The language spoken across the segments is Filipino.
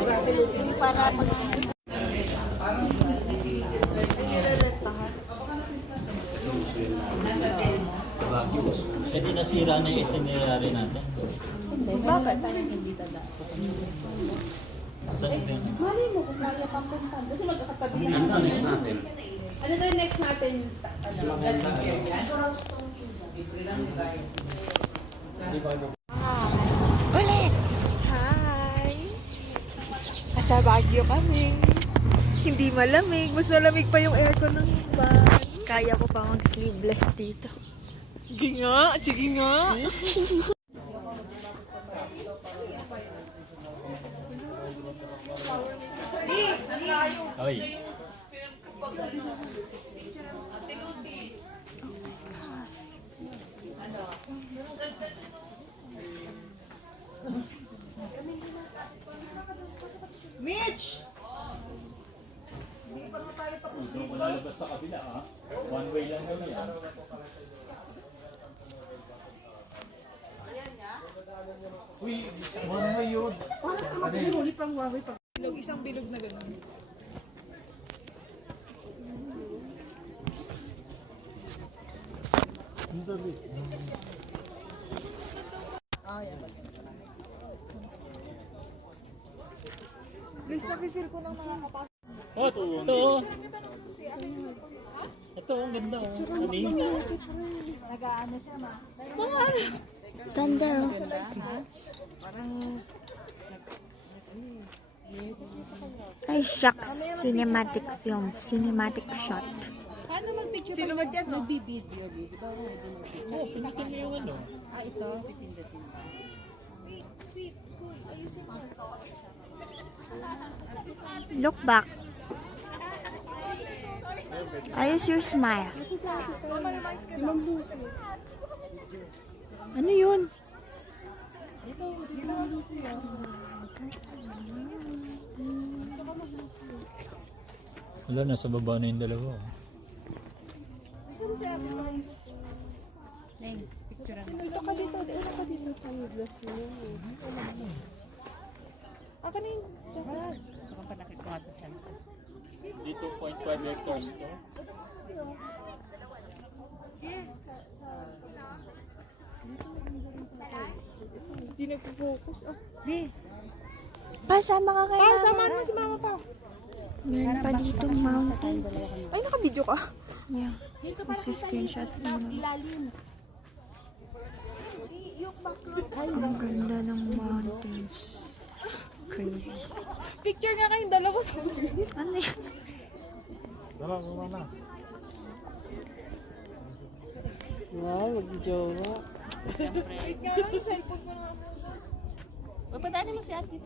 Hindi para pag... Kasi nasira na yung itinerary natin. Bakit? Hindi tada. Saan yung Mali mo kung kaya kang puntan. Kasi magkakatabi na. Ano next natin? Ano daw yung next natin? Ulit! Hi! Sa Baguio kami. Hindi malamig. Mas malamig pa yung aircon ng van. Kaya ko pa mag-sleeveless dito. Sige nga! Sige nga! Oy. Mitch! Hindi pa naman tayo tapos dito. Lalabas sa kabila ha. One way lang daw yan. Uy, one way yun. Parang sinuli pang Huawei pag... Bilog, isang bilog na gano'n. Please, napifeel ko ng mga kapatid. Oh, ito. Ito, ang ganda oh. Ani? Nag-ano siya ma? Thunder. Ay, shucks. Cinematic film. Cinematic shot. Paano mag-picture? Sino mag-yan? Mag-video, di ba? Pwede mag-video. Oh, pinitin mo yung ano. Ah, ito? Titindatin. Look back. Ayos your smile. Si Ma'am Lucy. Ano yun? Ito, si Ma'am Lucy. Wala, nasa baba na yung dalawa. Ito ka dito. Ito ka dito sa bless mo. Ako na yun. Gusto kong panakit ko sa chan. Di 2.5 hectares to. Hindi nagpo-focus. Ah, di. Pasama ka kay mama. Samahan mo si mama pa. Meron pa dito mountains. Ay, naka-video ka. Yeah. Kasi screenshot mo. Ang ganda ng mountains. Crazy. Picture nga kayong dalawa. Ano yan? Baba na. Wow, mag-jowa. Wait nga lang yung cellphone ko na. Papadali mo si ate.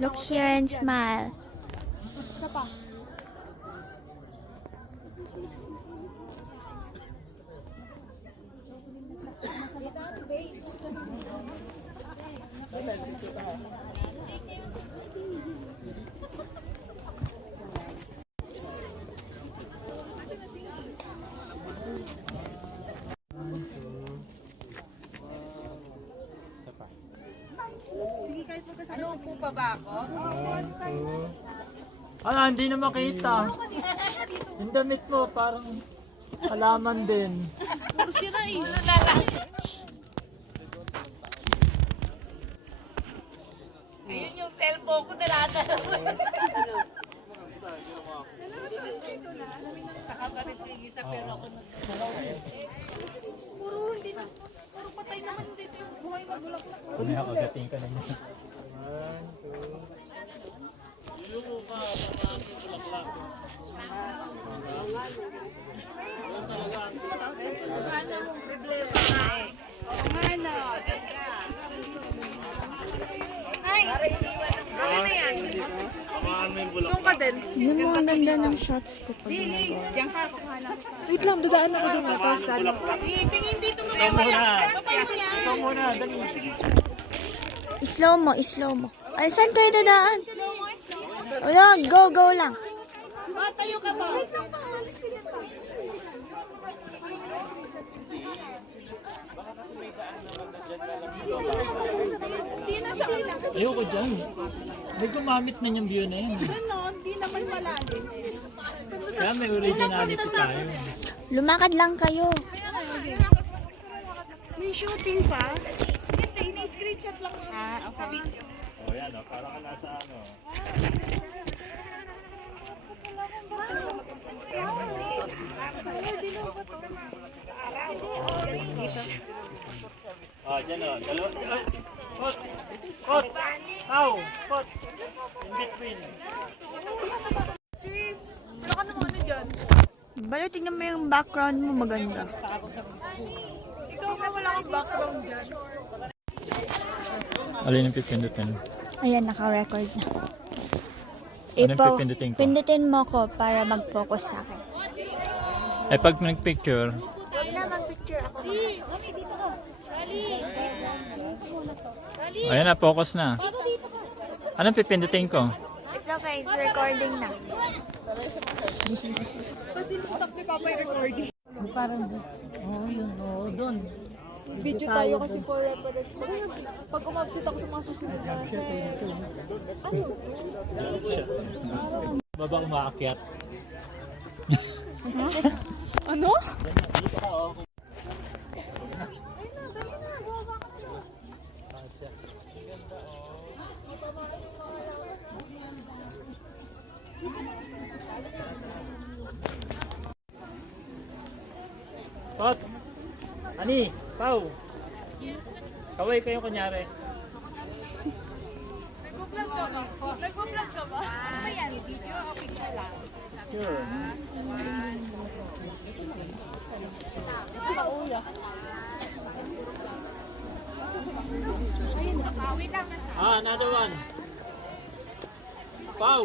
Look here and smile. Isa pa. Ano po pa ba ako? Ah, hindi na makita. Yung damit mo parang halaman din. Puro sira eh. Ayun yung cellphone ko, dala-dala mo. Saka pa rin tigisa pero ako puro hindi na, puro patay naman dito yung buhay na bulaklak. Kung nakagating ka na niya. Ano mong problema na eh? Oo nga no, ganda. Ay! Ano na yan? Doon ka din. Yun mo, ang ganda ng shots ko pag Lili, ginagawa. diyan ka, kukuha lang kita. Wait lang, dadaan ako dun tapos ano. Tingin dito mo kaya. Ikaw muna, dali. Sige. Slow mo, slow mo. Ay, saan kayo dadaan? Wala, go lang. Tayo ka ba? Hindi na Ayoko dyan. May gumamit na yung view na yun. Hindi naman malalim. Kaya may originality tayo. Lumakad lang kayo. May shooting pa? Hindi, screenshot lang. Okay. O yan o, para ka nasa ano. Dyan o, dalawa. Pot! Pot! Ow! Pot! In between. Balo, tingnan mo yung background mo, maganda. Ikaw nga wala akong background dyan. Alin yung pipindutin? Ayan, naka-record na. Anong pipindutin ko? Pindutin mo ko para mag-focus sa akin. Eh pag nag-picture, Huwag na mag-picture ako. ayan na, focus na. Anong pipindutin ko? It's okay, it's recording na. Kasi stop ni Papa yung recording. Parang, doon. Video tayo kasi for reference. Pag umabsent ako sa mga susunod na Baba umaakyat. Ano? Dito ka, okay. Pot! Ani! Pau! Kaway kayo kunyari. Nag-vlog ka ba? Nag-vlog ka ba? Ano yan? Video o picture lang? Sure. Another one. Pau!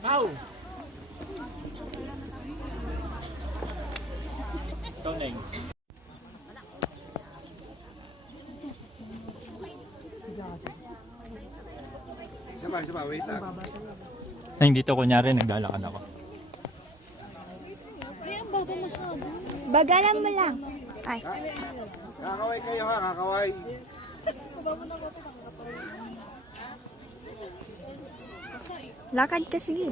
Pau! Toneng. Sama, wait lang. Dito kunyari naglalakad ako. Bagalan mo lang. Ay, Kakaway kayo ha, kakaway. lakad ka sige.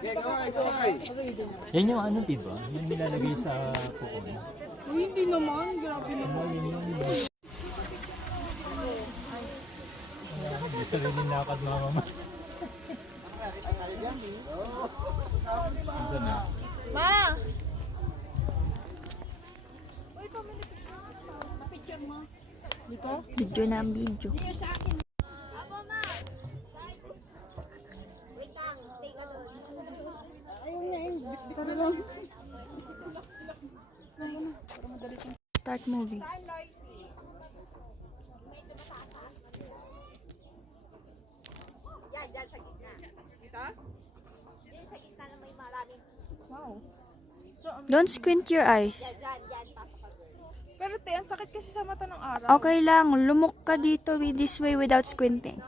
Okay, kaway. Yan yung ano, diba? Yung nilalagay sa kuko. Hindi naman. Grabe naman. Gusto rin yung lakad mama. Ito na. Ma! Video na ang video. Start movie. Wow. Don't squint your eyes. Pero te, ang sakit kasi sa mata ng araw. Okay lang, lumok ka dito this way without squinting.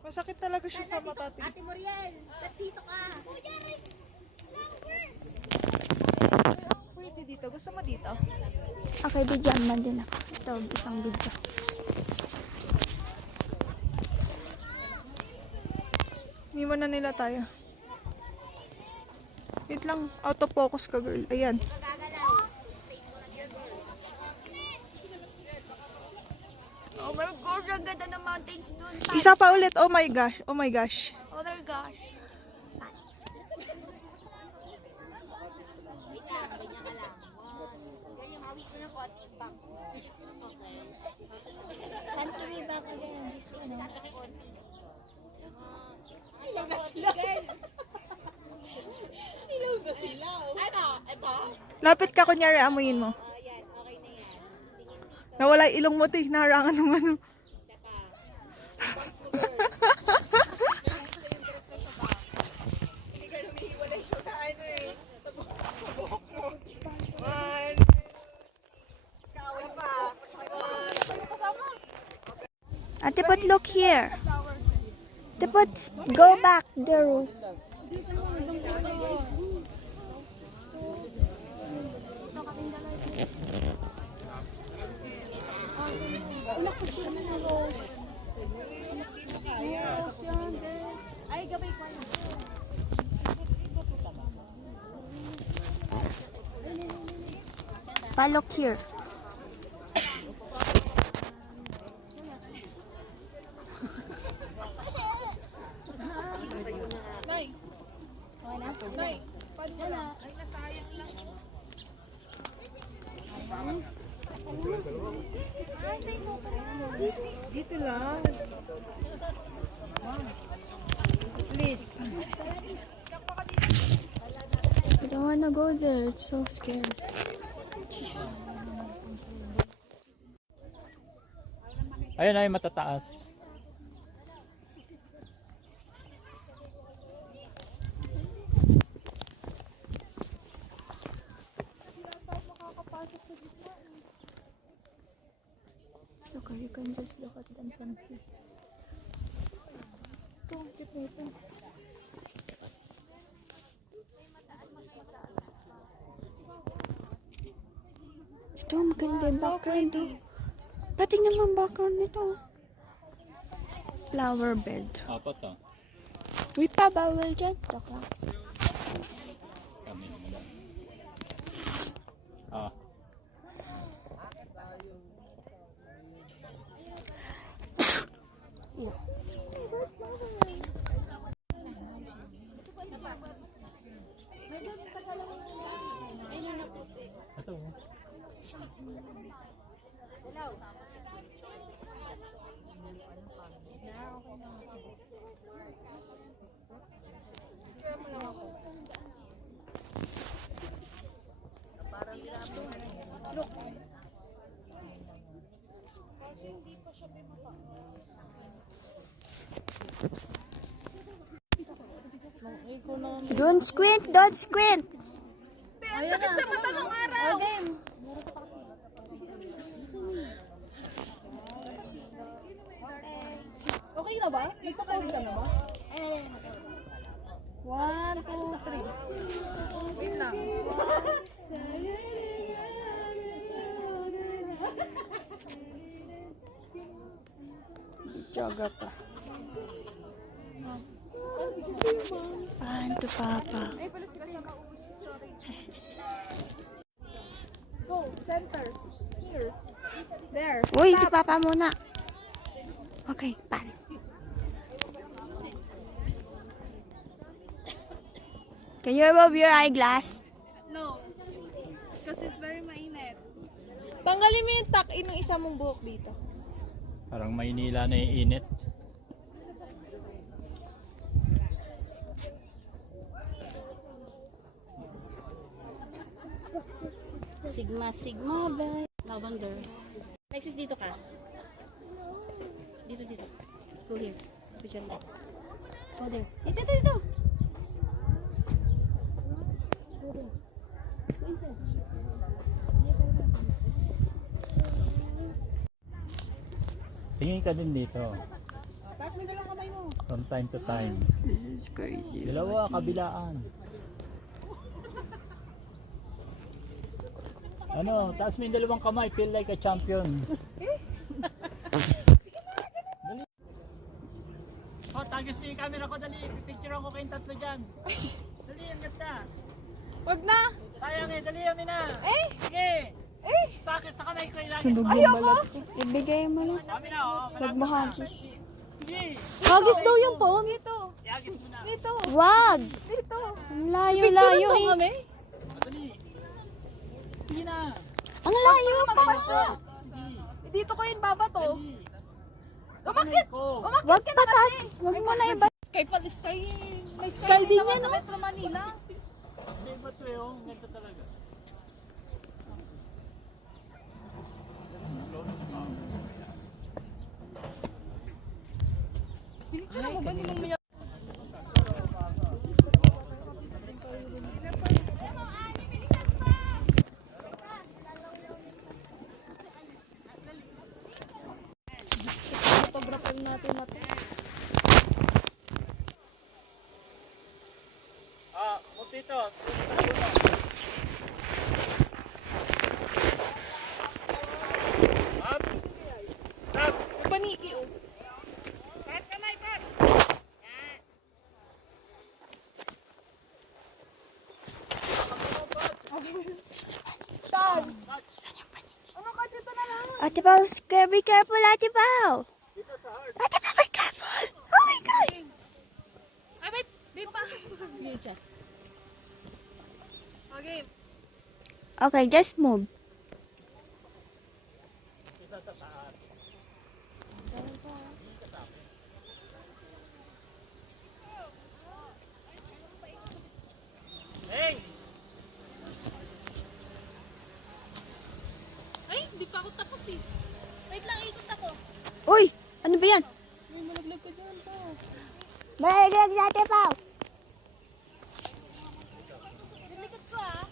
Masakit talaga siya sa mata. Ate Muriel, dito ka. Pwede dito. Gusto mo dito? Okay, bigyan man din ako. Ito, isang video. Iniwan na nila tayo. Wait lang. Out of focus ka, girl. Ayan. Oh my gosh, ang ganda ng mountains dun. Isa pa ulit. Oh my gosh. Oh my gosh. Oh my gosh. And to be back again. This one, Lapit ka, kunyari, amuyin mo. Nawala yung ilong mo, te. Naharangan ng ano. Ate Pot, look here. Ate Pot, go back there. Palok here. Dito lang. Please. I don't wanna go there. It's so scary. Ayun ay matataas. So you can just look at them from here. Ito, maganda yung background. Pati naman background nito. Flower bed. Apat ah. Uy pa, bawal dyan. Tok lang. Kami naman. Ah. Ito. Don't squint, don't squint. Sakit sa mata ng araw. Okay na ba? Nagpa-pause ka na ba? 1, 2, 3. Wait lang. Joga pa. Pahan to Papa. Go, center. Here. There. Uy, si Papa muna. Okay, pan. Can you remove your eyeglass? No. Kasi it's very mainit. Tanggalin mo yung tuck-in ng isa mong buhok dito. Parang Maynila na yung init. Sigma, Sigma, bye. Lavender. Alexis, dito ka. Dito. Go here. Picture mo. Go there. Dito. Go there. Go inside. Tingin ka din dito. Taas mo lang kamay mo. From time to time. This is crazy. Dalawa, kabilaan. Ano, taas mo yung dalawang kamay. Feel like a champion. Dali. Oh, tagis mo yung camera ko. Dali. Pipicture ko kayong tatlo dyan. Dali, ang ganda. Wag na. Sayang eh. Dali, amin na. Sige. Sakit sa kamay ko. Sunog yung balat ko. Ibigay mo lang. Amin na, oh. Huwag mo hagis. Sige. Hagis daw yung phone. Dito. Iagis mo na. Dito. Wag! Dito. Layo-layo eh. kami. Dali. Sige na. Ang layo pa. Dito ko yun babato. Umakit. Wag patas. Wag mo na iba. Sky pa, sky. May sky din yan, sa Metro Manila. Hindi ba ito yung ganda talaga? Pinicture mo ba? Hindi mo may photographin natin na to. Ah, mutito. Up. Ate Pao, be careful, Ate Pao. Ate Pao, be careful. Oh my God. Ay, wait! Di pa! Yun siya. Okay. Okay, just move. Hey! Ay, di pa ako tapos eh. Wait lang, ikot ako. Uy, ano ba yan? Ay, malaglag ka dyan pa. Mahilig si Ate Pao. Likod ko ah.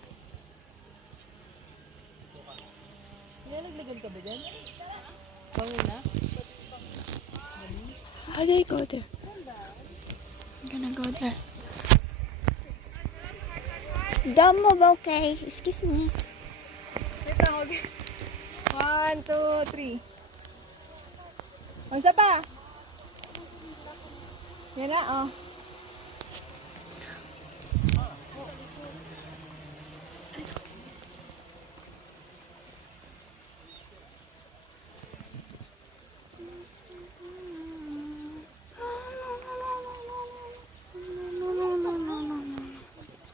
Nilalaglagan ka ba dyan? Bango na? How do I go there? I'm gonna go there. Don't move, okay? Excuse me. Wait lang, okay. 1, 2, 3. O, isa pa. Yan na, oh.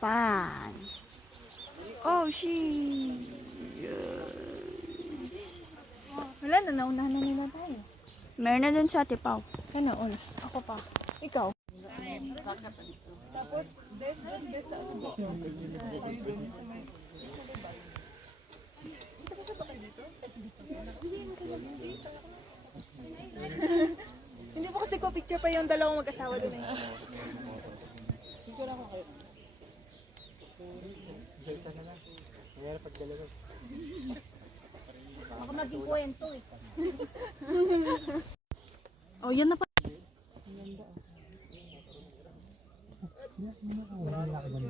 Fun. Oh, she. Wala na, naunahan na nila tayo. Meron na dun sa Ate Pao. Ano, Ol? Ako pa. Ikaw? Tapos, this sa Hindi po kasi ko picture pa yung dalawang mag-asawa doon eh. Baka maging kwento eh. Oh, yan na pa.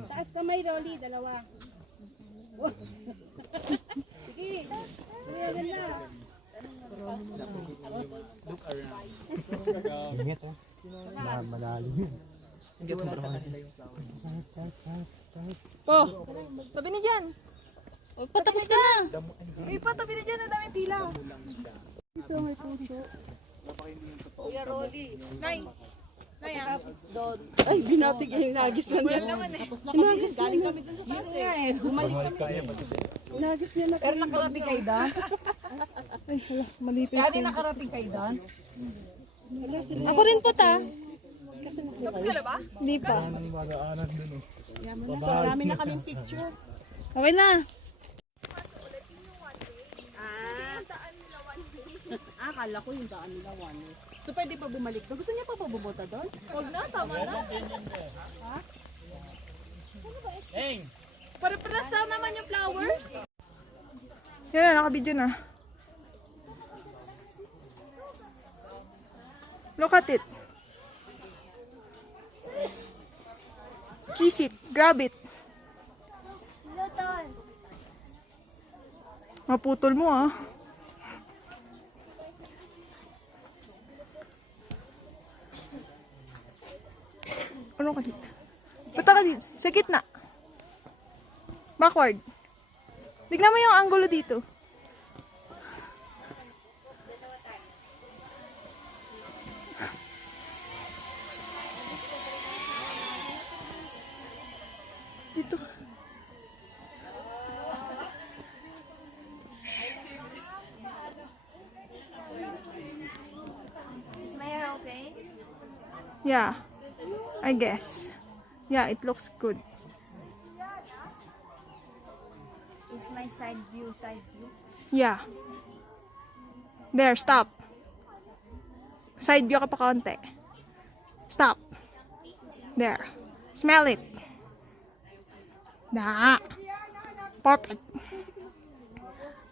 Taas kamay, Rolly, dalawa. Sige. Sumayagan na. Po, tabi ni dyan. Patapos ka na. Uy, tabi ni dyan. Ang daming pila. Kuya Rolly. Nay. Nay, ah. Doon. Ay, binatig yung nagis na Wala naman eh. Tapos na kami. Galing kami dun sa taas eh. Bumalik kami. Nagis niya na. Pero nakarating kayo doon? Ay, hala, malipit. Kaya din nakarating kayo doon? Ako rin po ta. Tapos ka na ba? Hindi pa. Marami na kaming picture. Okay na. Akala ko yung daan nila one way. So pwede pa bumalik doon? Gusto niya pa bumota doon? Huwag na, tama na. Hey! Para-paras na naman yung flowers. Yan na, nakabidyo na. Look at it. Kiss it. Grab it. Maputol mo ah. Ano ka dito? Punta ka dito. Sa gitna. Backward. Tignan mo yung angulo dito. Dito. Is my hair okay? Yeah. I guess. Yeah, it looks good. Is my side view? Yeah. There, stop. Side view ka pa kaunti. Stop. There. Smell it. Da. Perfect.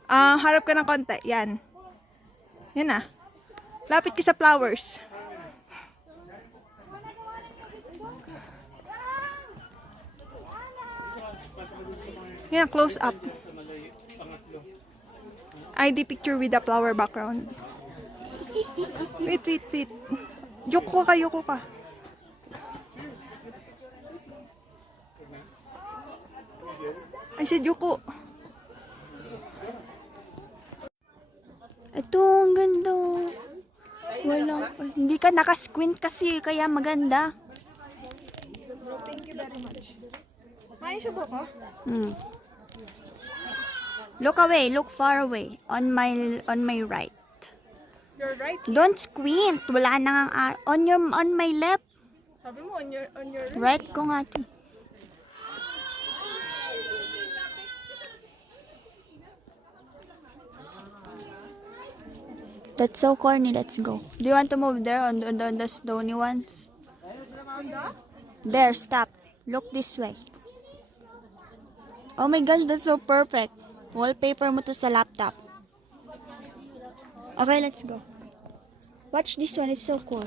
Harap ka ng konti. Yan. Yan na. Lapit ka sa flowers. Yan, close up. ID picture with a flower background. Wait. Yoko ka. I said yoko. Ito, ang ganda. Wala pa. Hindi ka nakasquint kasi, kaya maganda. Thank you very much. Maayos siya ba ka? Hmm. Look away, look far away. On my right. You're right. Don't squint. Wala na nga on my left. Sabi mo, on your Right ko nga to. That's so corny. Let's go. Do you want to move there on the stony ones? There, stop. Look this way. Oh my gosh, that's so perfect. Wallpaper mo to sa laptop. Okay, let's go. Watch this one. It's so cool.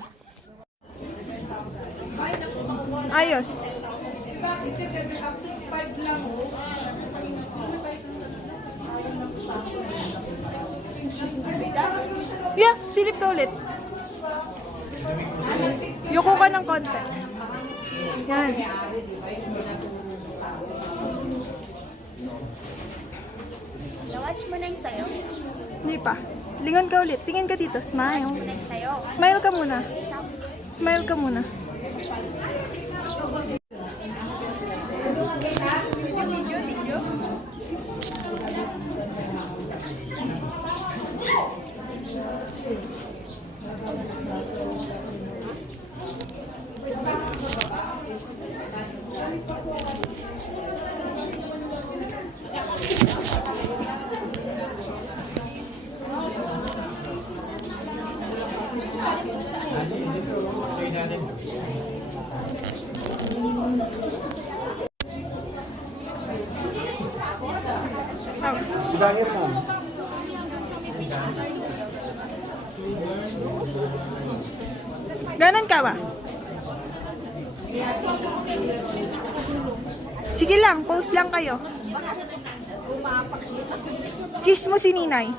Ayos. Yeah, silip ka ulit. Yuko ka ng konti. Yan. Watch mo na yung sayo. Hindi pa. Lingon ka ulit. Tingin ka dito. Smile. Na yung sayo. Smile ka muna. Stop. Smile ka muna. Bilangin mo. Ganon ka ba? Sige lang, pause lang kayo. Kiss mo si Ninay.